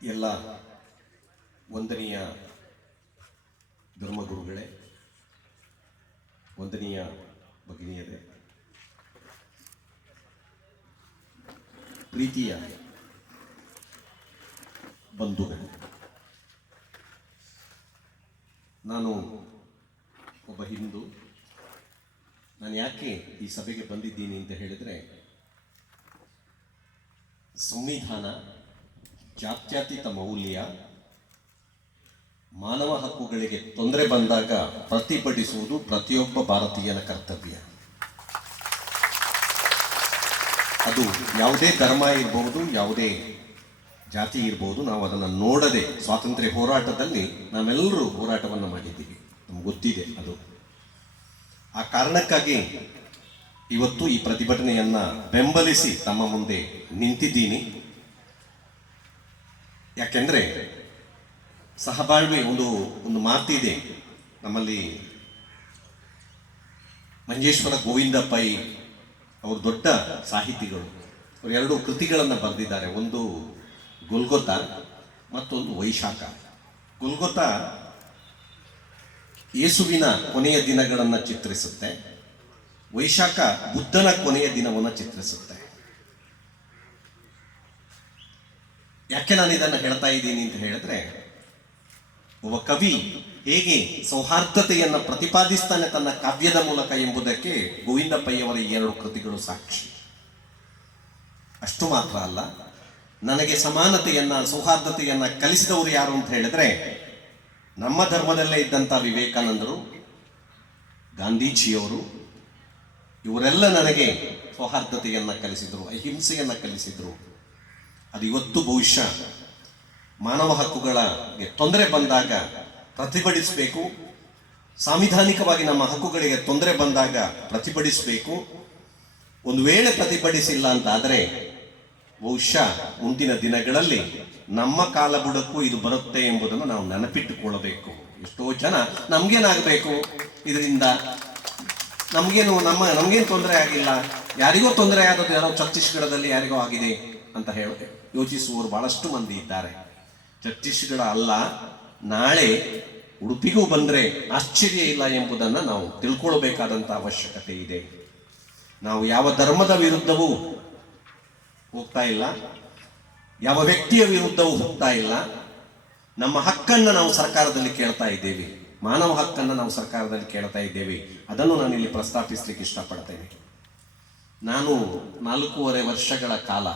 ಎಲ್ಲ ವಂದನೀಯ ಧರ್ಮಗುರುಗಳೇ, ವಂದನೀಯ ಭಗಿನಿಯರೇ, ಪ್ರೀತಿಯ ಬಂಧುಗಳೇ, ನಾನು ಒಬ್ಬ ಹಿಂದೂ, ನಾನು ಯಾಕೆ ಈ ಸಭೆಗೆ ಬಂದಿದ್ದೀನಿ ಅಂತ ಹೇಳಿದರೆ ಸಂವಿಧಾನ ಜಾತ್ಯತೀತ ಮೌಲ್ಯ ಮಾನವ ಹಕ್ಕುಗಳಿಗೆ ತೊಂದರೆ ಬಂದಾಗ ಪ್ರತಿಭಟಿಸುವುದು ಪ್ರತಿಯೊಬ್ಬ ಭಾರತೀಯನ ಕರ್ತವ್ಯ. ಅದು ಯಾವುದೇ ಧರ್ಮ ಇರಬಹುದು ಯಾವುದೇ ಜಾತಿ ಇರಬಹುದು ನಾವು ಅದನ್ನು ನೋಡದೆ ಸ್ವಾತಂತ್ರ್ಯ ಹೋರಾಟದಲ್ಲಿ ನಾವೆಲ್ಲರೂ ಹೋರಾಟವನ್ನು ಮಾಡಿದ್ದೀವಿ. ನಮ್ಗೆ ಗೊತ್ತಿದೆ ಅದು. ಆ ಕಾರಣಕ್ಕಾಗಿ ಇವತ್ತು ಈ ಪ್ರತಿಭಟನೆಯನ್ನ ಬೆಂಬಲಿಸಿ ತಮ್ಮ ಮುಂದೆ ನಿಂತಿದ್ದೀನಿ. ಯಾಕೆಂದ್ರೆ ಸಹಬಾಳ್ವೆ ಒಂದು ಒಂದು ಮಾತಿದೆ ನಮ್ಮಲ್ಲಿ ಮಂಜೇಶ್ವರ ಗೋವಿಂದ ಪೈ ಅವರು ದೊಡ್ಡ ಸಾಹಿತಿಗಳು. ಅವರು ಎರಡು ಕೃತಿಗಳನ್ನು ಬರೆದಿದ್ದಾರೆ. ಒಂದು ಗುಲ್ಗೊತ ಮತ್ತೊಂದು ವೈಶಾಖ. ಗುಲ್ಗೊತ ಯೇಸುವಿನ ಕೊನೆಯ ದಿನಗಳನ್ನು ಚಿತ್ರಿಸುತ್ತೆ. ವೈಶಾಖ ಬುದ್ಧನ ಕೊನೆಯ ದಿನವನ್ನು ಚಿತ್ರಿಸುತ್ತೆ. ಯಾಕೆ ನಾನು ಇದನ್ನು ಹೇಳ್ತಾ ಇದ್ದೀನಿ ಅಂತ ಹೇಳಿದ್ರೆ, ಒಬ್ಬ ಕವಿ ಹೇಗೆ ಸೌಹಾರ್ದತೆಯನ್ನು ಪ್ರತಿಪಾದಿಸ್ತಾನೆ ತನ್ನ ಕಾವ್ಯದ ಮೂಲಕ ಎಂಬುದಕ್ಕೆ ಗೋವಿಂದ ಪೈಯವರ ಎರಡು ಕೃತಿಗಳು ಸಾಕ್ಷಿ. ಅಷ್ಟು ಮಾತ್ರ ಅಲ್ಲ, ನನಗೆ ಸಮಾನತೆಯನ್ನ, ಸೌಹಾರ್ದತೆಯನ್ನ ಕಲಿಸಿದವರು ಯಾರು ಅಂತ ಹೇಳಿದ್ರೆ, ನಮ್ಮ ಧರ್ಮದಲ್ಲೇ ಇದ್ದಂಥ ವಿವೇಕಾನಂದರು, ಗಾಂಧೀಜಿಯವರು, ಇವರೆಲ್ಲ ನನಗೆ ಸೌಹಾರ್ದತೆಯನ್ನ ಕಲಿಸಿದರು, ಅಹಿಂಸೆಯನ್ನ ಕಲಿಸಿದರು. ಅದು ಇವತ್ತು ಬಹುಶಃ ಮಾನವ ಹಕ್ಕುಗಳಿಗೆ ತೊಂದರೆ ಬಂದಾಗ ಪ್ರತಿಭಟಿಸಬೇಕು. ಸಾಂವಿಧಾನಿಕವಾಗಿ ನಮ್ಮ ಹಕ್ಕುಗಳಿಗೆ ತೊಂದರೆ ಬಂದಾಗ ಪ್ರತಿಭಟಿಸಬೇಕು. ಒಂದು ವೇಳೆ ಪ್ರತಿಭಟಿಸಿಲ್ಲ ಅಂತಾದರೆ ಬಹುಶಃ ಮುಂದಿನ ದಿನಗಳಲ್ಲಿ ನಮ್ಮ ಕಾಲ ಬುಡಕ್ಕೂ ಇದು ಬರುತ್ತೆ ಎಂಬುದನ್ನು ನಾವು ನೆನಪಿಟ್ಟುಕೊಳ್ಳಬೇಕು. ಎಷ್ಟೋ ಜನ ನಮಗೇನಾಗಬೇಕು? ಇದರಿಂದ ನಮಗೇನು ನಮ್ಮ ನಮಗೇನು ತೊಂದರೆ ಆಗಿಲ್ಲ? ಯಾರಿಗೋ ತೊಂದರೆ ಆದದ್ದು ಯಾರೋ ಛತ್ತೀಸ್ಗಢದಲ್ಲಿ ಯಾರಿಗೋ ಆಗಿದೆ ಅಂತ ಹೇಳಿ ಯೋಚಿಸುವವರು ಬಹಳಷ್ಟು ಮಂದಿ ಇದ್ದಾರೆ. ಛತ್ತೀಸ್ಗಢ ಅಲ್ಲ, ನಾಳೆ ಉಡುಪಿಗೂ ಬಂದರೆ ಆಶ್ಚರ್ಯ ಇಲ್ಲ ಎಂಬುದನ್ನು ನಾವು ತಿಳ್ಕೊಳ್ಬೇಕಾದಂಥ ಅವಶ್ಯಕತೆ ಇದೆ. ನಾವು ಯಾವ ಧರ್ಮದ ವಿರುದ್ಧವೂ ಹೋಗ್ತಾ ಇಲ್ಲ, ಯಾವ ವ್ಯಕ್ತಿಯ ವಿರುದ್ಧವೂ ಹೋಗ್ತಾ ಇಲ್ಲ. ನಮ್ಮ ಹಕ್ಕನ್ನು ನಾವು ಸರ್ಕಾರದಲ್ಲಿ ಕೇಳ್ತಾ ಇದ್ದೇವೆ, ಮಾನವ ಹಕ್ಕನ್ನು ನಾವು ಸರ್ಕಾರದಲ್ಲಿ ಕೇಳ್ತಾ ಇದ್ದೇವೆ. ಅದನ್ನು ನಾನು ಇಲ್ಲಿ ಪ್ರಸ್ತಾಪಿಸಲಿಕ್ಕೆ ಇಷ್ಟಪಡ್ತೇನೆ. ನಾನು ನಾಲ್ಕೂವರೆ ವರ್ಷಗಳ ಕಾಲ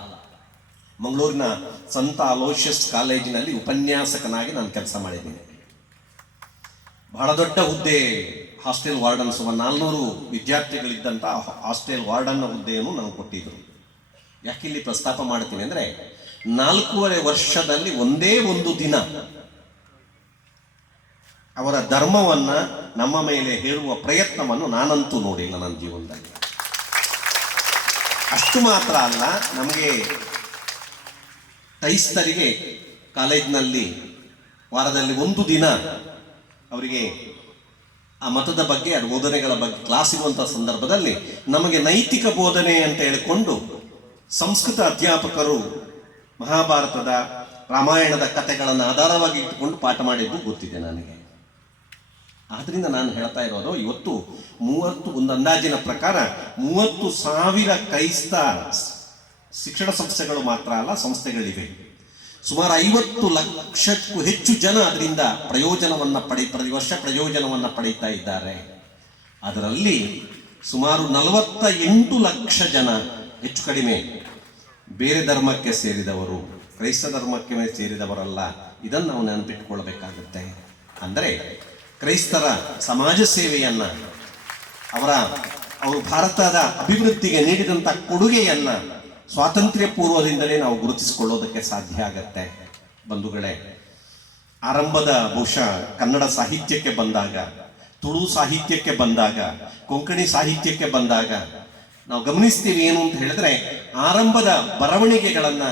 ಮಂಗಳೂರಿನ ಸಂತ ಅಲೋಷಿಯಸ್ ಕಾಲೇಜಿನಲ್ಲಿ ಉಪನ್ಯಾಸಕನಾಗಿ ನಾನು ಕೆಲಸ ಮಾಡಿದ್ದೀನಿ. ಬಹಳ ದೊಡ್ಡ ಹುದ್ದೆ, ಹಾಸ್ಟೆಲ್ ವಾರ್ಡನ್ ಸುಮಾರು ನಾಲ್ನೂರು ವಿದ್ಯಾರ್ಥಿಗಳಿದ್ದಂಥ ಹಾಸ್ಟೆಲ್ ವಾರ್ಡನ್ನ ಹುದ್ದೆಯನ್ನು ನನಗೆ ಕೊಟ್ಟಿದ್ದರು ಯಾಕೆ ಇಲ್ಲಿ ಪ್ರಸ್ತಾಪ ಮಾಡ್ತೀನಿ ಅಂದರೆ, ನಾಲ್ಕೂವರೆ ವರ್ಷದಲ್ಲಿ ಒಂದೇ ಒಂದು ದಿನ ಅವರ ಧರ್ಮವನ್ನ ನಮ್ಮ ಮೇಲೆ ಹೇಳುವ ಪ್ರಯತ್ನವನ್ನು ನಾನಂತೂ ನೋಡಿಲ್ಲ ನನ್ನ ಜೀವನದಲ್ಲಿ. ಅಷ್ಟು ಮಾತ್ರ ಅಲ್ಲ, ನಮಗೆ ಕ್ರೈಸ್ತರಿಗೆ ಕಾಲೇಜ್ನಲ್ಲಿ ವಾರದಲ್ಲಿ ಒಂದು ದಿನ ಅವರಿಗೆ ಆ ಮತದ ಬಗ್ಗೆ, ಅದು ಬೋಧನೆಗಳ ಬಗ್ಗೆ ಕ್ಲಾಸ್ ಇರುವಂಥ ಸಂದರ್ಭದಲ್ಲಿ ನಮಗೆ ನೈತಿಕ ಬೋಧನೆ ಅಂತ ಹೇಳಿಕೊಂಡು ಸಂಸ್ಕೃತ ಅಧ್ಯಾಪಕರು ಮಹಾಭಾರತದ ರಾಮಾಯಣದ ಕಥೆಗಳನ್ನು ಆಧಾರವಾಗಿ ಇಟ್ಟುಕೊಂಡು ಪಾಠ ಮಾಡಿದ್ದು ಗೊತ್ತಿದೆ ನನಗೆ. ಆದ್ದರಿಂದ ನಾನು ಹೇಳ್ತಾ ಇರೋದು, ಇವತ್ತು ಮೂವತ್ತು ಒಂದು ಅಂದಾಜಿನ ಪ್ರಕಾರ ಮೂವತ್ತು ಸಾವಿರ ಕ್ರೈಸ್ತ ಶಿಕ್ಷಣ ಸಂಸ್ಥೆಗಳು ಮಾತ್ರ ಅಲ್ಲ, ಸಂಸ್ಥೆಗಳಿವೆ. ಸುಮಾರು ಐವತ್ತು ಲಕ್ಷಕ್ಕೂ ಹೆಚ್ಚು ಜನ ಅದರಿಂದ ಪ್ರಯೋಜನವನ್ನು ಪಡೆ, ಪ್ರತಿ ವರ್ಷ ಪ್ರಯೋಜನವನ್ನು ಪಡೀತಾ ಇದ್ದಾರೆ. ಅದರಲ್ಲಿ ಸುಮಾರು ನಲವತ್ತ ಎಂಟು ಲಕ್ಷ ಜನ ಹೆಚ್ಚು ಕಡಿಮೆ ಬೇರೆ ಧರ್ಮಕ್ಕೆ ಸೇರಿದವರು, ಕ್ರೈಸ್ತ ಧರ್ಮಕ್ಕೆ ಸೇರಿದವರಲ್ಲ, ಇದನ್ನು ನಾವು ನೆನಪಿಟ್ಕೊಳ್ಬೇಕಾಗುತ್ತೆ. ಅಂದರೆ ಕ್ರೈಸ್ತರ ಸಮಾಜ ಸೇವೆಯನ್ನು, ಅವರ, ಅವರು ಭಾರತದ ಅಭಿವೃದ್ಧಿಗೆ ನೀಡಿದಂಥ ಕೊಡುಗೆಯನ್ನ ಸ್ವಾತಂತ್ರ್ಯ ಪೂರ್ವದಿಂದಲೇ ನಾವು ಗುರುತಿಸಿಕೊಳ್ಳೋದಕ್ಕೆ ಸಾಧ್ಯ ಆಗತ್ತೆ ಬಂಧುಗಳೇ. ಆರಂಭದ ಬಹುಶಃ ಕನ್ನಡ ಸಾಹಿತ್ಯಕ್ಕೆ ಬಂದಾಗ, ತುಳು ಸಾಹಿತ್ಯಕ್ಕೆ ಬಂದಾಗ, ಕೊಂಕಣಿ ಸಾಹಿತ್ಯಕ್ಕೆ ಬಂದಾಗ ನಾವು ಗಮನಿಸ್ತೀವಿ ಏನು ಅಂತ ಹೇಳಿದ್ರೆ, ಆರಂಭದ ಬರವಣಿಗೆಗಳನ್ನ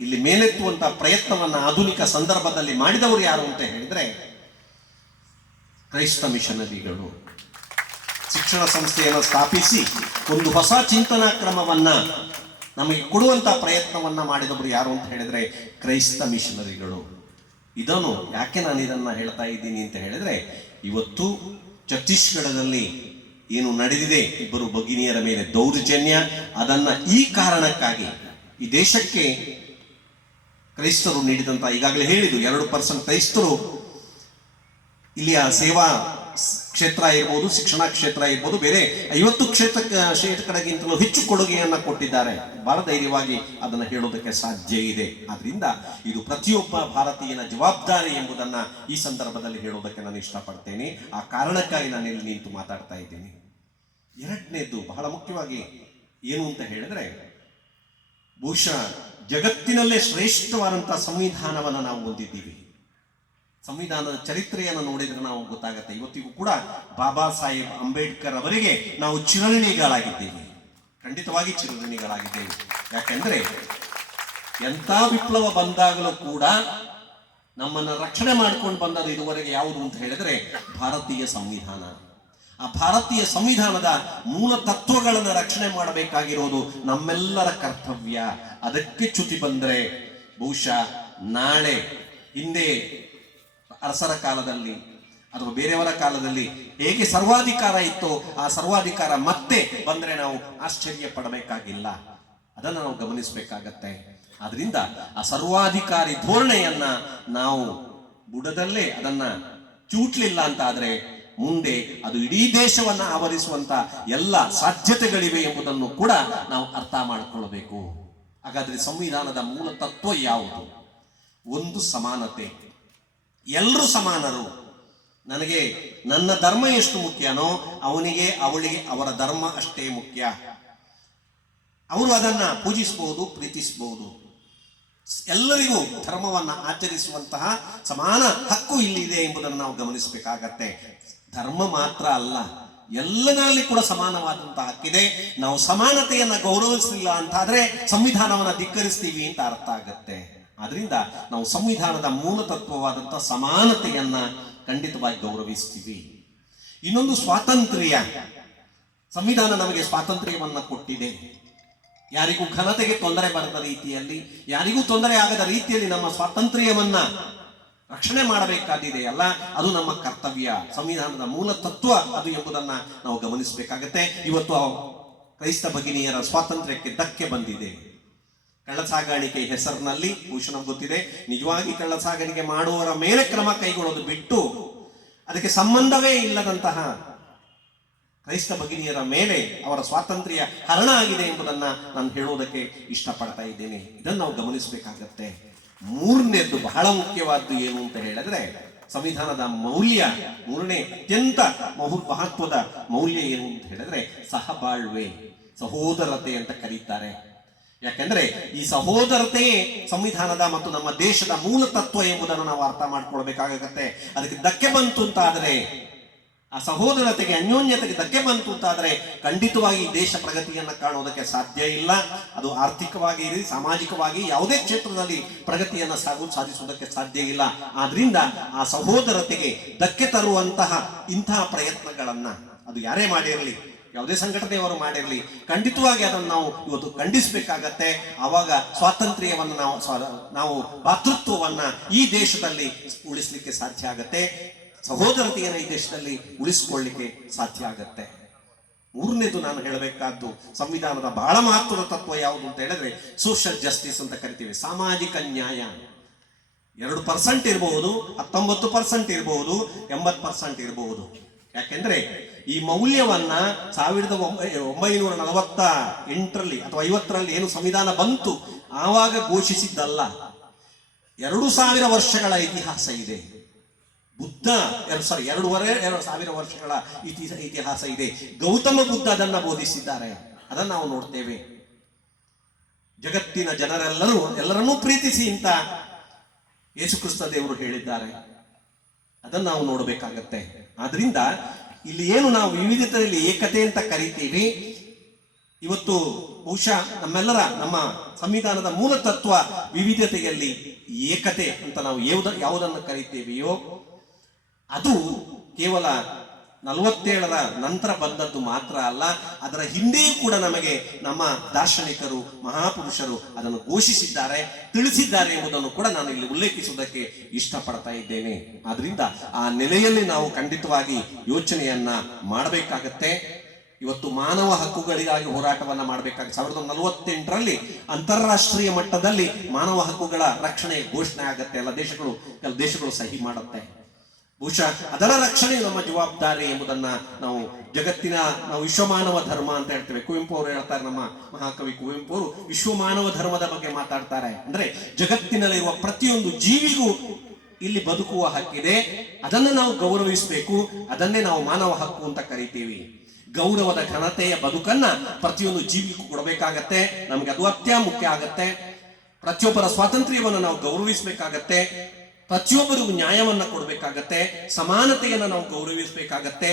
ಇಲ್ಲಿ ಮೇಲೆತ್ತುವಂತ ಪ್ರಯತ್ನವನ್ನ ಆಧುನಿಕ ಸಂದರ್ಭದಲ್ಲಿ ಮಾಡಿದವರು ಯಾರು ಅಂತ ಹೇಳಿದ್ರೆ, ಕ್ರೈಸ್ತ ಮಿಷನರಿಗಳು. ಶಿಕ್ಷಣ ಸಂಸ್ಥೆಯನ್ನು ಸ್ಥಾಪಿಸಿ ಒಂದು ಹೊಸ ಚಿಂತನಾ ಕ್ರಮವನ್ನ ನಮಗೆ ಕೊಡುವಂತ ಪ್ರಯತ್ನವನ್ನ ಮಾಡಿದವರು ಯಾರು ಅಂತ ಹೇಳಿದ್ರೆ ಕ್ರೈಸ್ತ ಮಿಷನರಿಗಳು. ಇದನ್ನು ಯಾಕೆ ನಾನು ಇದನ್ನ ಹೇಳ್ತಾ ಇದ್ದೀನಿ ಅಂತ ಹೇಳಿದ್ರೆ, ಇವತ್ತು ಛತ್ತೀಸ್ಗಢದಲ್ಲಿ ಏನು ನಡೆದಿದೆ, ಇಬ್ಬರು ಭಗಿನಿಯರ ಮೇಲೆ ದೌರ್ಜನ್ಯ, ಅದನ್ನ ಈ ಕಾರಣಕ್ಕಾಗಿ ಈ ದೇಶಕ್ಕೆ ಕ್ರೈಸ್ತರು ನೀಡಿದಂತ ಈಗಾಗಲೇ ಹೇಳಿದ್ದು ಎರಡು ಪರ್ಸೆಂಟ್ ಕ್ರೈಸ್ತರು ಇಲ್ಲಿಯ ಸೇವಾ ಕ್ಷೇತ್ರ ಇರ್ಬೋದು, ಶಿಕ್ಷಣ ಕ್ಷೇತ್ರ ಇರ್ಬೋದು, ಬೇರೆ ಐವತ್ತು ಕ್ಷೇತ್ರ ಕ್ಷೇತ್ರಗಳಿಗಿಂತಲೂ ಹೆಚ್ಚು ಕೊಡುಗೆಯನ್ನು ಕೊಟ್ಟಿದ್ದಾರೆ. ಬಹಳ ಧೈರ್ಯವಾಗಿ ಅದನ್ನು ಹೇಳೋದಕ್ಕೆ ಸಾಧ್ಯ ಇದೆ. ಆದ್ರಿಂದ ಇದು ಪ್ರತಿಯೊಬ್ಬ ಭಾರತೀಯನ ಜವಾಬ್ದಾರಿ ಎಂಬುದನ್ನ ಈ ಸಂದರ್ಭದಲ್ಲಿ ಹೇಳೋದಕ್ಕೆ ನಾನು ಇಷ್ಟಪಡ್ತೇನೆ. ಆ ಕಾರಣಕ್ಕಾಗಿ ನಾನು ಇಲ್ಲಿ ನಿಂತು ಮಾತಾಡ್ತಾ ಇದ್ದೇನೆ. ಎರಡನೇದ್ದು ಬಹಳ ಮುಖ್ಯವಾಗಿ ಏನು ಅಂತ ಹೇಳಿದ್ರೆ, ಬಹುಶಃ ಜಗತ್ತಿನಲ್ಲೇ ಶ್ರೇಷ್ಠವಾದಂತಹ ಸಂವಿಧಾನವನ್ನು ನಾವು ಹೊಂದಿದ್ದೀವಿ. ಸಂವಿಧಾನದ ಚರಿತ್ರೆಯನ್ನು ನೋಡಿದ್ರೆ ನಾವು ಗೊತ್ತಾಗುತ್ತೆ. ಇವತ್ತಿಗೂ ಕೂಡ ಬಾಬಾ ಸಾಹೇಬ್ ಅಂಬೇಡ್ಕರ್ ಅವರಿಗೆ ನಾವು ಚಿರಋಣಿಗಳಾಗಿದ್ದೇವೆ ಖಂಡಿತವಾಗಿ ಚಿರಣಿಗಳಾಗಿದ್ದೇವೆ ಯಾಕೆಂದ್ರೆ ಎಂಥ ವಿಪ್ಲವ ಬಂದಾಗಲೂ ಕೂಡ ನಮ್ಮನ್ನ ರಕ್ಷಣೆ ಮಾಡ್ಕೊಂಡು ಬಂದದ್ದು ಇದುವರೆಗೆ ಯಾವುದು ಅಂತ ಹೇಳಿದ್ರೆ ಭಾರತೀಯ ಸಂವಿಧಾನ. ಆ ಭಾರತೀಯ ಸಂವಿಧಾನದ ಮೂಲ ತತ್ವಗಳನ್ನು ರಕ್ಷಣೆ ಮಾಡಬೇಕಾಗಿರೋದು ನಮ್ಮೆಲ್ಲರ ಕರ್ತವ್ಯ. ಅದಕ್ಕೆ ಚ್ಯುತಿ ಬಂದ್ರೆ ಬಹುಶಃ ನಾಳೆ ಹಿಂದೆ ಅರಸರ ಕಾಲದಲ್ಲಿ ಅಥವಾ ಬೇರೆಯವರ ಕಾಲದಲ್ಲಿ ಹೇಗೆ ಸರ್ವಾಧಿಕಾರ ಇತ್ತೋ ಆ ಸರ್ವಾಧಿಕಾರ ಮತ್ತೆ ಬಂದ್ರೆ ನಾವು ಆಶ್ಚರ್ಯ ಪಡಬೇಕಾಗಿಲ್ಲ. ಅದನ್ನು ನಾವು ಗಮನಿಸಬೇಕಾಗತ್ತೆ. ಆದ್ರಿಂದ ಆ ಸರ್ವಾಧಿಕಾರಿ ಧೋರಣೆಯನ್ನ ನಾವು ಬುಡದಲ್ಲೇ ಅದನ್ನ ಚೂಟ್ಲಿಲ್ಲ ಅಂತ ಆದ್ರೆ ಮುಂದೆ ಅದು ಇಡೀ ದೇಶವನ್ನ ಆವರಿಸುವಂತ ಎಲ್ಲ ಸಾಧ್ಯತೆಗಳಿವೆ ಎಂಬುದನ್ನು ಕೂಡ ನಾವು ಅರ್ಥ ಮಾಡಿಕೊಳ್ಳಬೇಕು ಹಾಗಾದ್ರೆ ಸಂವಿಧಾನದ ಮೂಲ ತತ್ವ ಯಾವುದು? ಒಂದು ಸಮಾನತೆ. ಎಲ್ಲರೂ ಸಮಾನರು. ನನಗೆ ನನ್ನ ಧರ್ಮ ಎಷ್ಟು ಮುಖ್ಯನೋ ಅವನಿಗೆ ಅವಳಿಗೆ ಅವರ ಧರ್ಮ ಅಷ್ಟೇ ಮುಖ್ಯ. ಅವರು ಅದನ್ನು ಪೂಜಿಸಬಹುದು ಪ್ರೀತಿಸಬಹುದು ಎಲ್ಲರಿಗೂ ಧರ್ಮವನ್ನು ಆಚರಿಸುವಂತಹ ಸಮಾನ ಹಕ್ಕು ಇಲ್ಲಿದೆ ಎಂಬುದನ್ನು ನಾವು ಗಮನಿಸಬೇಕಾಗತ್ತೆ. ಧರ್ಮ ಮಾತ್ರ ಅಲ್ಲ ಎಲ್ಲದರಲ್ಲಿ ಕೂಡ ಸಮಾನವಾದಂತಹ ಹಕ್ಕಿದೆ. ನಾವು ಸಮಾನತೆಯನ್ನು ಗೌರವಿಸಲಿಲ್ಲ ಅಂತಾದ್ರೆ ಸಂವಿಧಾನವನ್ನು ಧಿಕ್ಕರಿಸ್ತೀವಿ ಅಂತ ಅರ್ಥ ಆಗತ್ತೆ. ಆದ್ರಿಂದ ನಾವು ಸಂವಿಧಾನದ ಮೂಲ ತತ್ವವಾದಂಥ ಸಮಾನತೆಯನ್ನ ಖಂಡಿತವಾಗಿ ಗೌರವಿಸ್ತೀವಿ. ಇನ್ನೊಂದು ಸ್ವಾತಂತ್ರ್ಯ. ಸಂವಿಧಾನ ನಮಗೆ ಸ್ವಾತಂತ್ರ್ಯವನ್ನ ಕೊಟ್ಟಿದೆ. ಯಾರಿಗೂ ಘನತೆಗೆ ತೊಂದರೆ ಬರದ ರೀತಿಯಲ್ಲಿ, ಯಾರಿಗೂ ತೊಂದರೆ ಆಗದ ರೀತಿಯಲ್ಲಿ ನಮ್ಮ ಸ್ವಾತಂತ್ರ್ಯವನ್ನ ರಕ್ಷಣೆ ಮಾಡಬೇಕಾದಿದೆ ಅಲ್ಲ, ಅದು ನಮ್ಮ ಕರ್ತವ್ಯ. ಸಂವಿಧಾನದ ಮೂಲ ತತ್ವ ಅದು ಎಂಬುದನ್ನ ನಾವು ಗಮನಿಸಬೇಕಾಗತ್ತೆ. ಇವತ್ತು ಕ್ರೈಸ್ತ ಭಗಿನಿಯರ ಸ್ವಾತಂತ್ರ್ಯಕ್ಕೆ ಧಕ್ಕೆ ಬಂದಿದೆ. ಕಳ್ಳ ಸಾಗಾಣಿಕೆ ಹೆಸರಿನಲ್ಲಿ ಭೂಷಣ ಗೊತ್ತಿದೆ. ನಿಜವಾಗಿ ಕಳ್ಳಸಾಗಾಣಿಕೆ ಮಾಡುವವರ ಮೇಲೆ ಕ್ರಮ ಕೈಗೊಳ್ಳೋದು ಬಿಟ್ಟು ಅದಕ್ಕೆ ಸಂಬಂಧವೇ ಇಲ್ಲದಂತಹ ಕ್ರೈಸ್ತ ಭಗಿನಿಯರ ಮೇಲೆ ಅವರ ಸ್ವಾತಂತ್ರ್ಯ ಹರಣ ಆಗಿದೆ ಎಂಬುದನ್ನ ನಾನು ಹೇಳುವುದಕ್ಕೆ ಇಷ್ಟಪಡ್ತಾ ಇದ್ದೇನೆ. ಇದನ್ನು ನಾವು ಗಮನಿಸಬೇಕಾಗತ್ತೆ. ಮೂರನೇದ್ದು ಬಹಳ ಮುಖ್ಯವಾದ್ದು ಏನು ಅಂತ ಹೇಳಿದ್ರೆ ಸಂವಿಧಾನದ ಮೌಲ್ಯ ಮೂರನೇ ಅತ್ಯಂತ ಮಹು, ಮಹತ್ವದ ಮೌಲ್ಯ ಏನು ಅಂತ ಹೇಳಿದ್ರೆ ಸಹಬಾಳ್ವೆ, ಸಹೋದರತೆ ಅಂತ ಕರೀತಾರೆ. ಯಾಕೆಂದ್ರೆ ಈ ಸಹೋದರತೆಯೇ ಸಂವಿಧಾನದ ಮತ್ತು ನಮ್ಮ ದೇಶದ ಮೂಲ ತತ್ವ ಎಂಬುದನ್ನು ನಾವು ಅರ್ಥ ಮಾಡ್ಕೊಳ್ಬೇಕಾಗತ್ತೆ. ಅದಕ್ಕೆ ಧಕ್ಕೆ ಬಂತು ಅಂತಾದರೆ, ಆ ಸಹೋದರತೆಗೆ, ಅನ್ಯೋನ್ಯತೆಗೆ ಧಕ್ಕೆ ಬಂತು ಅಂತಾದ್ರೆ ಖಂಡಿತವಾಗಿ ದೇಶ ಪ್ರಗತಿಯನ್ನ ಕಾಣುವುದಕ್ಕೆ ಸಾಧ್ಯ ಇಲ್ಲ. ಅದು ಆರ್ಥಿಕವಾಗಿ ಇರಲಿ, ಸಾಮಾಜಿಕವಾಗಿ ಯಾವುದೇ ಕ್ಷೇತ್ರದಲ್ಲಿ ಪ್ರಗತಿಯನ್ನ ಸಾಗು, ಸಾಧಿಸುವುದಕ್ಕೆ ಸಾಧ್ಯ ಇಲ್ಲ. ಆದ್ರಿಂದ ಆ ಸಹೋದರತೆಗೆ ಧಕ್ಕೆ ತರುವಂತಹ ಇಂತಹ ಪ್ರಯತ್ನಗಳನ್ನ ಅದು ಯಾರೇ ಮಾಡಿರಲಿ ಯಾವುದೇ ಸಂಘಟನೆಯವರು ಮಾಡಿರಲಿ, ಖಂಡಿತವಾಗಿ ಅದನ್ನು ನಾವು ಇವತ್ತು ಖಂಡಿಸಬೇಕಾಗತ್ತೆ. ಆವಾಗ ಸ್ವಾತಂತ್ರ್ಯವನ್ನು ನಾವು ನಾವು ಭಾತೃತ್ವವನ್ನು ಈ ದೇಶದಲ್ಲಿ ಉಳಿಸಲಿಕ್ಕೆ ಸಾಧ್ಯ ಆಗತ್ತೆ. ಸಹೋದರತೆಯನ್ನು ಈ ದೇಶದಲ್ಲಿ ಉಳಿಸಿಕೊಳ್ಳಿಕ್ಕೆ ಸಾಧ್ಯ ಆಗತ್ತೆ. ಮೂರನೇದು ನಾನು ಹೇಳಬೇಕಾದ್ದು, ಸಂವಿಧಾನದ ಬಹಳ ಮಹತ್ವದ ತತ್ವ ಯಾವುದು ಅಂತ ಹೇಳಿದ್ರೆ ಸೋಷಿಯಲ್ ಜಸ್ಟಿಸ್ ಅಂತ ಕರಿತೀವಿ. ಸಾಮಾಜಿಕ ನ್ಯಾಯ. ಎರಡು ಪರ್ಸೆಂಟ್ ಇರಬಹುದು ಹತ್ತೊಂಬತ್ತು ಪರ್ಸೆಂಟ್ ಇರಬಹುದು ಎಂಬತ್ತು ಪರ್ಸೆಂಟ್ ಇರಬಹುದು ಯಾಕೆಂದ್ರೆ ಈ ಮೌಲ್ಯವನ್ನ ಸಾವಿರದ ಒಂಬೈ- ಒಂಬೈನೂರ ನಲವತ್ತ ಎಂಟರಲ್ಲಿ ಅಥವಾ ಐವತ್ತರಲ್ಲಿ ಏನು ಸಂವಿಧಾನ ಬಂತು, ಆವಾಗ ಘೋಷಿಸಿದ್ದಲ್ಲ. ಎರಡು ಸಾವಿರ ವರ್ಷಗಳ ಇತಿಹಾಸ ಇದೆ. ಬುದ್ಧ, ಎರಡು ಸಾರಿ ಎರಡೂವರೆ, ಎರಡು ಸಾವಿರ ವರ್ಷಗಳ ಇತಿ- ಇತಿಹಾಸ ಇದೆ. ಗೌತಮ ಬುದ್ಧ ಅದನ್ನ ಬೋಧಿಸಿದ್ದಾರೆ. ಅದನ್ನ ನಾವು ನೋಡ್ತೇವೆ. ಜಗತ್ತಿನ ಜನರೆಲ್ಲರೂ, ಎಲ್ಲರನ್ನೂ ಪ್ರೀತಿಸಿ ಅಂತ ಯೇಸುಕ್ರಿಸ್ತ ದೇವರು ಹೇಳಿದ್ದಾರೆ. ಅದನ್ನು ನಾವು ನೋಡಬೇಕಾಗತ್ತೆ. ಆದ್ರಿಂದ ಇಲ್ಲಿ ಏನು ನಾವು ವಿವಿಧತೆಯಲ್ಲಿ ಏಕತೆ ಅಂತ ಕರಿತೀವಿ? ಇವತ್ತು ಬಹುಶಃ ನಮ್ಮೆಲ್ಲರ, ನಮ್ಮ ಸಂವಿಧಾನದ ಮೂಲ ತತ್ವ ವಿವಿಧತೆಯಲ್ಲಿ ಏಕತೆ ಅಂತ ನಾವು ಯಾವುದ ಯಾವುದನ್ನು ಕರಿತೇವೆಯೋ, ಅದು ಕೇವಲ ನಲವತ್ತೇಳರ ನಂತರ ಬಂದದ್ದು ಮಾತ್ರ ಅಲ್ಲ, ಅದರ ಹಿಂದೆಯೂ ಕೂಡ ನಮಗೆ ನಮ್ಮ ದಾರ್ಶನಿಕರು, ಮಹಾಪುರುಷರು ಅದನ್ನು ಘೋಷಿಸಿದ್ದಾರೆ, ತಿಳಿಸಿದ್ದಾರೆ ಎಂಬುದನ್ನು ಕೂಡ ನಾನು ಇಲ್ಲಿ ಉಲ್ಲೇಖಿಸುವುದಕ್ಕೆ ಇಷ್ಟಪಡ್ತಾ ಇದ್ದೇನೆ. ಆದ್ರಿಂದ ಆ ನೆಲೆಯಲ್ಲಿ ನಾವು ಖಂಡಿತವಾಗಿ ಯೋಚನೆಯನ್ನ ಮಾಡಬೇಕಾಗತ್ತೆ. ಇವತ್ತು ಮಾನವ ಹಕ್ಕುಗಳಿಗಾಗಿ ಹೋರಾಟವನ್ನ ಮಾಡಬೇಕಾಗಿ ಸಾವಿರದ ನಲವತ್ತೆಂಟರಲ್ಲಿ ಅಂತಾರಾಷ್ಟ್ರೀಯ ಮಟ್ಟದಲ್ಲಿ ಮಾನವ ಹಕ್ಕುಗಳ ರಕ್ಷಣೆ ಘೋಷಣೆ ಆಗತ್ತೆ ಎಲ್ಲ ದೇಶಗಳು, ಕೆಲ ದೇಶಗಳು ಸಹಿ ಮಾಡುತ್ತೆ. ಬಹುಶಃ ಅದರ ರಕ್ಷಣೆ ನಮ್ಮ ಜವಾಬ್ದಾರಿ ಎಂಬುದನ್ನ ನಾವು ಜಗತ್ತಿನ, ನಾವು ವಿಶ್ವಮಾನವ ಧರ್ಮ ಅಂತ ಹೇಳ್ತೇವೆ. ಕುವೆಂಪು ಅವರು ಹೇಳ್ತಾರೆ, ನಮ್ಮ ಮಹಾಕವಿ ಕುವೆಂಪು ಅವರು, ವಿಶ್ವಮಾನವ ಧರ್ಮದ ಬಗ್ಗೆ ಮಾತಾಡ್ತಾರೆ. ಅಂದ್ರೆ ಜಗತ್ತಿನಲ್ಲಿರುವ ಪ್ರತಿಯೊಂದು ಜೀವಿಗೂ ಇಲ್ಲಿ ಬದುಕುವ ಹಕ್ಕಿದೆ. ಅದನ್ನು ನಾವು ಗೌರವಿಸಬೇಕು. ಅದನ್ನೇ ನಾವು ಮಾನವ ಹಕ್ಕು ಅಂತ ಕರಿತೀವಿ. ಗೌರವದ ಘನತೆಯ ಬದುಕನ್ನ ಪ್ರತಿಯೊಂದು ಜೀವಿಗೂ ಕೊಡಬೇಕಾಗತ್ತೆ. ನಮ್ಗೆ ಅದು ಅತ್ಯ ಮುಖ್ಯ ಆಗತ್ತೆ. ಪ್ರತಿಯೊಬ್ಬರ ಸ್ವಾತಂತ್ರ್ಯವನ್ನು ನಾವು ಗೌರವಿಸಬೇಕಾಗತ್ತೆ. ಪ್ರತಿಯೊಬ್ಬರಿಗೂ ನ್ಯಾಯವನ್ನು ಕೊಡಬೇಕಾಗತ್ತೆ, ಸಮಾನತೆಯನ್ನು ನಾವು ಗೌರವಿಸಬೇಕಾಗತ್ತೆ,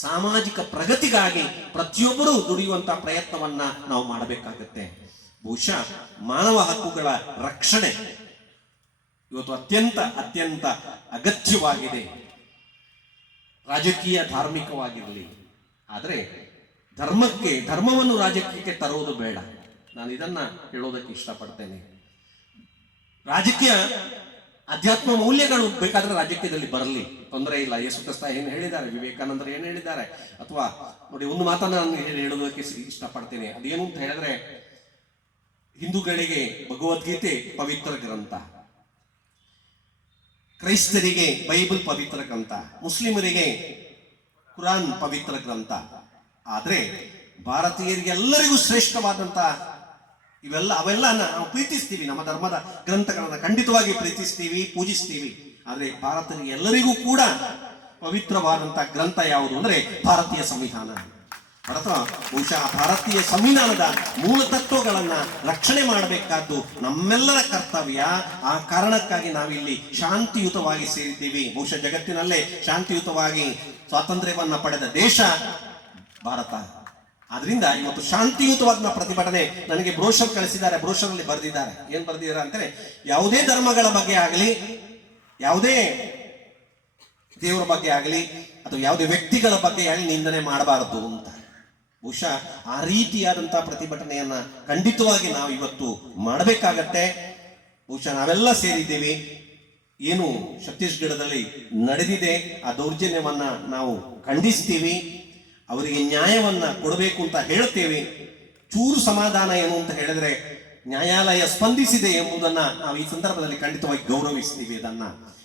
ಸಾಮಾಜಿಕ ಪ್ರಗತಿಗಾಗಿ ಪ್ರತಿಯೊಬ್ಬರೂ ದುಡಿಯುವಂತ ಪ್ರಯತ್ನವನ್ನ ನಾವು ಮಾಡಬೇಕಾಗತ್ತೆ. ಬಹುಶಃ ಮಾನವ ಹಕ್ಕುಗಳ ರಕ್ಷಣೆ ಇವತ್ತು ಅತ್ಯಂತ ಅತ್ಯಂತ ಅಗತ್ಯವಾಗಿದೆ. ರಾಜಕೀಯ ಧಾರ್ಮಿಕವಾಗಿರಲಿ, ಆದರೆ ಧರ್ಮಕ್ಕೆ, ಧರ್ಮವನ್ನು ರಾಜಕೀಯಕ್ಕೆ ತರುವುದು ಬೇಡ. ನಾನು ಇದನ್ನ ಹೇಳೋದಕ್ಕೆ ಇಷ್ಟಪಡ್ತೇನೆ. ರಾಜಕೀಯ ಅಧ್ಯಾತ್ಮ ಮೌಲ್ಯಗಳು ಬೇಕಾದ್ರೆ ರಾಜಕೀಯದಲ್ಲಿ ಬರಲಿ. ತೊಂದರೆ ಇಲ್ಲ. ಯೇಸು ಕ್ರಿಸ್ತ ಏನು ಹೇಳಿದ್ದಾರೆ? ವಿವೇಕಾನಂದರು ಏನು ಹೇಳಿದ್ದಾರೆ? ಅಥವಾ ನೋಡಿ, ಒಂದು ಮಾತನ್ನು ನಾನು ಹೇಳಿ ಹೇಳೋದಕ್ಕೆ ಇಷ್ಟಪಡ್ತೇನೆ. ಅದೇನು ಅಂತ ಹೇಳಿದ್ರೆ, ಹಿಂದೂಗಳಿಗೆ ಭಗವದ್ಗೀತೆ ಪವಿತ್ರ ಗ್ರಂಥ. ಕ್ರೈಸ್ತರಿಗೆ ಬೈಬಲ್ ಪವಿತ್ರ ಗ್ರಂಥ. ಮುಸ್ಲಿಮರಿಗೆ ಕುರಾನ್ ಪವಿತ್ರ ಗ್ರಂಥ. ಆದರೆ ಭಾರತೀಯರಿಗೆಲ್ಲರಿಗೂ ಶ್ರೇಷ್ಠವಾದಂತ ಇವೆಲ್ಲ ಅವೆಲ್ಲ ನಾವು ಪ್ರೀತಿಸ್ತೀವಿ. ನಮ್ಮ ಧರ್ಮದ ಗ್ರಂಥಗಳನ್ನ ಖಂಡಿತವಾಗಿ ಪ್ರೀತಿಸ್ತೀವಿ, ಪೂಜಿಸ್ತೀವಿ. ಆದರೆ ಭಾರತದ ಎಲ್ಲರಿಗೂ ಕೂಡ ಪವಿತ್ರವಾದಂಥ ಗ್ರಂಥ ಯಾವುದು ಅಂದ್ರೆ ಭಾರತೀಯ ಸಂವಿಧಾನ. ಭಾರತ, ಬಹುಶಃ ಭಾರತೀಯ ಸಂವಿಧಾನದ ಮೂಲ ತತ್ವಗಳನ್ನ ರಕ್ಷಣೆ ಮಾಡಬೇಕಾದ್ದು ನಮ್ಮೆಲ್ಲರ ಕರ್ತವ್ಯ. ಆ ಕಾರಣಕ್ಕಾಗಿ ನಾವಿಲ್ಲಿ ಶಾಂತಿಯುತವಾಗಿ ಸೇರಿದ್ದೀವಿ. ಬಹುಶಃ ಜಗತ್ತಿನಲ್ಲೇ ಶಾಂತಿಯುತವಾಗಿ ಸ್ವಾತಂತ್ರ್ಯವನ್ನ ಪಡೆದ ದೇಶ ಭಾರತ. ಆದ್ರಿಂದ ಇವತ್ತು ಶಾಂತಿಯುತವಾದ ಪ್ರತಿಭಟನೆ ನನಗೆ ಬ್ರೋಷರ್ ಕಳಿಸಿದ್ದಾರೆ ಬ್ರೋಷರ್ ಅಲ್ಲಿ ಬರೆದಿದ್ದಾರೆ. ಏನ್ ಬರೆದಿದ್ದಾರೆ ಅಂದ್ರೆ ಯಾವುದೇ ಧರ್ಮಗಳ ಬಗ್ಗೆ ಆಗಲಿ, ಯಾವುದೇ ದೇವರ ಬಗ್ಗೆ ಆಗಲಿ, ಅಥವಾ ಯಾವುದೇ ವ್ಯಕ್ತಿಗಳ ಬಗ್ಗೆ ಆಗಲಿ ನಿಂದನೆ ಮಾಡಬಾರದು ಅಂತ. ಬಹುಶಃ ಆ ರೀತಿಯಾದಂತಹ ಪ್ರತಿಭಟನೆಯನ್ನ ಖಂಡಿತವಾಗಿ ನಾವು ಇವತ್ತು ಮಾಡಬೇಕಾಗತ್ತೆ. ಬಹುಶಃ ನಾವೆಲ್ಲ ಸೇರಿದ್ದೀವಿ. ಏನು ಛತ್ತೀಸ್ಗಢದಲ್ಲಿ ನಡೆದಿದೆ, ಆ ದೌರ್ಜನ್ಯವನ್ನ ನಾವು ಖಂಡಿಸ್ತೀವಿ. ಅವರಿಗೆ ನ್ಯಾಯವನ್ನ ಕೊಡಬೇಕು ಅಂತ ಹೇಳ್ತೇವೆ. ಚೂರು ಸಮಾಧಾನ ಏನು ಅಂತ ಹೇಳಿದ್ರೆ, ನ್ಯಾಯಾಲಯ ಸ್ಪಂದಿಸಿದೆ ಎಂಬುದನ್ನ ನಾವು ಈ ಸಂದರ್ಭದಲ್ಲಿ ಖಂಡಿತವಾಗಿ ಗೌರವಿಸ್ತೀವಿ ಅದನ್ನ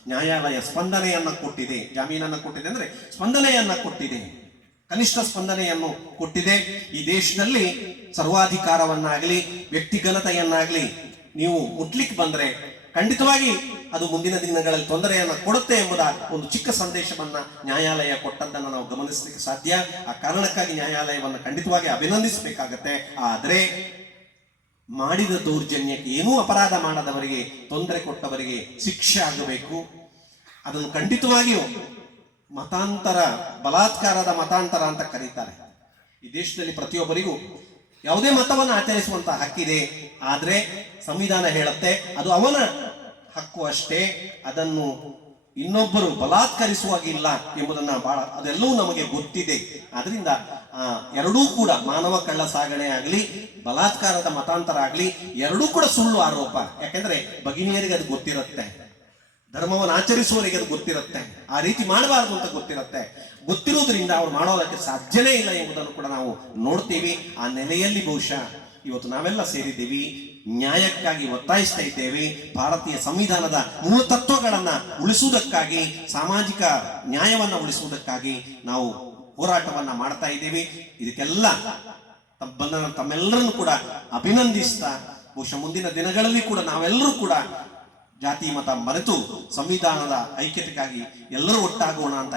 ನ್ಯಾಯಾಲಯ ಸ್ಪಂದನೆಯನ್ನ ಕೊಟ್ಟಿದೆ. ಜಾಮೀನನ್ನ ಕೊಟ್ಟಿದೆ ಅಂದ್ರೆ ಸ್ಪಂದನೆಯನ್ನ ಕೊಟ್ಟಿದೆ. ಕನಿಷ್ಠ ಸ್ಪಂದನೆಯನ್ನು ಕೊಟ್ಟಿದೆ. ಈ ದೇಶದಲ್ಲಿ ಸರ್ವಾಧಿಕಾರವನ್ನಾಗಲಿ, ವ್ಯಕ್ತಿಘನತೆಯನ್ನಾಗಲಿ ನೀವು ಮುಟ್ಲಿಕ್ಕೆ ಬಂದ್ರೆ ಖಂಡಿತವಾಗಿ ಅದು ಮುಂದಿನ ದಿನಗಳಲ್ಲಿ ತೊಂದರೆಯನ್ನು ಕೊಡುತ್ತೆ ಎಂಬುದ ಒಂದು ಚಿಕ್ಕ ಸಂದೇಶವನ್ನ ನ್ಯಾಯಾಲಯ ಕೊಟ್ಟದ್ದನ್ನು ನಾವು ಗಮನಿಸಲಿಕ್ಕೆ ಸಾಧ್ಯ. ಆ ಕಾರಣಕ್ಕಾಗಿ ನ್ಯಾಯಾಲಯವನ್ನು ಖಂಡಿತವಾಗಿ ಅಭಿನಂದಿಸಬೇಕಾಗತ್ತೆ. ಆದರೆ ಮಾಡಿದ ದೌರ್ಜನ್ಯಕ್ಕೆ ಏನೂ ಅಪರಾಧ ಮಾಡದವರಿಗೆ, ತೊಂದರೆ ಕೊಟ್ಟವರಿಗೆ ಶಿಕ್ಷೆ ಆಗಬೇಕು. ಅದನ್ನು ಖಂಡಿತವಾಗಿಯೂ ಮತಾಂತರ, ಬಲಾತ್ಕಾರದ ಮತಾಂತರ ಅಂತ ಕರೀತಾರೆ. ಈ ದೇಶದಲ್ಲಿ ಪ್ರತಿಯೊಬ್ಬರಿಗೂ ಯಾವುದೇ ಮತವನ್ನು ಆಚರಿಸುವಂತಹ ಹಕ್ಕಿದೆ. ಆದರೆ ಸಂವಿಧಾನ ಹೇಳುತ್ತೆ, ಅದು ಅವನ ಹಕ್ಕು ಅಷ್ಟೇ, ಅದನ್ನು ಇನ್ನೊಬ್ಬರು ಬಲಾತ್ಕರಿಸುವಾಗಿಲ್ಲ ಎಂಬುದನ್ನ ಬಹಳ ಅದೆಲ್ಲವೂ ನಮಗೆ ಗೊತ್ತಿದೆ. ಆದ್ರಿಂದ ಎರಡೂ ಕೂಡ ಮಾನವ ಕಳ್ಳ ಸಾಗಣೆ ಆಗಲಿ, ಬಲಾತ್ಕಾರದ ಮತಾಂತರ ಆಗಲಿ, ಎರಡೂ ಕೂಡ ಸುಳ್ಳು ಆರೋಪ. ಯಾಕೆಂದ್ರೆ, ಭಗಿನಿಯರಿಗೆ ಅದು ಗೊತ್ತಿರುತ್ತೆ. ಧರ್ಮವನ್ನು ಆಚರಿಸುವವರಿಗೆ ಅದು ಗೊತ್ತಿರುತ್ತೆ. ಆ ರೀತಿ ಮಾಡಬಾರದು ಅಂತ ಗೊತ್ತಿರುತ್ತೆ. ಗೊತ್ತಿರೋದ್ರಿಂದ ಅವ್ರು ಮಾಡೋದಕ್ಕೆ ಸಾಧ್ಯನೇ ಇಲ್ಲ ಎಂಬುದನ್ನು ಕೂಡ ನಾವು ನೋಡ್ತೀವಿ. ಆ ನೆಲೆಯಲ್ಲಿ ಬಹುಶಃ, ಇವತ್ತು ನಾವೆಲ್ಲ ಸೇರಿದ್ದೀವಿ. ನ್ಯಾಯಕ್ಕಾಗಿ ಒತ್ತಾಯಿಸ್ತಾ ಇದ್ದೇವೆ. ಭಾರತೀಯ ಸಂವಿಧಾನದ ಮೂಲ ತತ್ವಗಳನ್ನು ಉಳಿಸುವುದಕ್ಕಾಗಿ, ಸಾಮಾಜಿಕ ನ್ಯಾಯವನ್ನು ಉಳಿಸುವುದಕ್ಕಾಗಿ ನಾವು ಹೋರಾಟವನ್ನು ಮಾಡ್ತಾ ಇದ್ದೇವೆ. ಇದಕ್ಕೆಲ್ಲ ತಮ್ಮ ತಮ್ಮೆಲ್ಲರನ್ನು ಕೂಡ ಅಭಿನಂದಿಸ್ತಾ, ಬಹುಶಃ ಮುಂದಿನ ದಿನಗಳಲ್ಲಿ ಕೂಡ ನಾವೆಲ್ಲರೂ ಕೂಡ ಜಾತಿ, ಮತ ಮರೆತು ಸಂವಿಧಾನದ ಐಕ್ಯತೆಗಾಗಿ ಎಲ್ಲರೂ ಒಟ್ಟಾಗೋಣ ಅಂತ